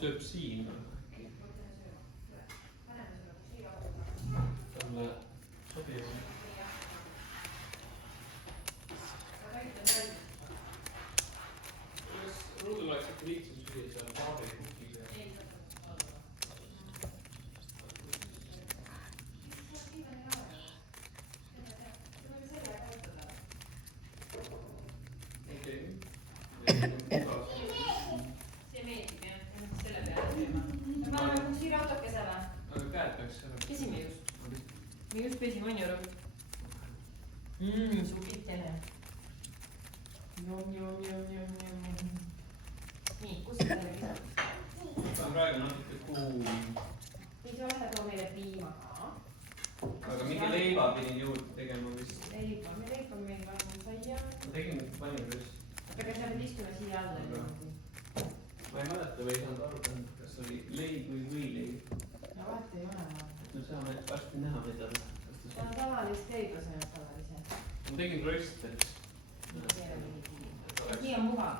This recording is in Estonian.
sööb siin äkki. Talle sobiv. Ruudul oleks äkki lihtsam süüa seal paabikukis. See meeldib jah, selle peale teema. Me paneme kuskil autokese või? Aga käed peaks ära. Pesime just. Me just pesime, on ju rõõm? Sukitene. Jom. Nii, kus sa selle kisad? Ta on praegu natuke kuum. Siis ole too meile piima ka. Aga mingi leiba pidin juurde tegema vist. Leiba meil vaja saia. Ma tegin palju vist. Aga sa pead istuma siia alla. Ma ei mäleta või ei saanud aru, kas oli leib või võileib. No vahet ei ole. No saame varsti näha, mida. Ta on tavalist leiba sajad tavaliselt. Ma tegin röstet. Nii on mugav.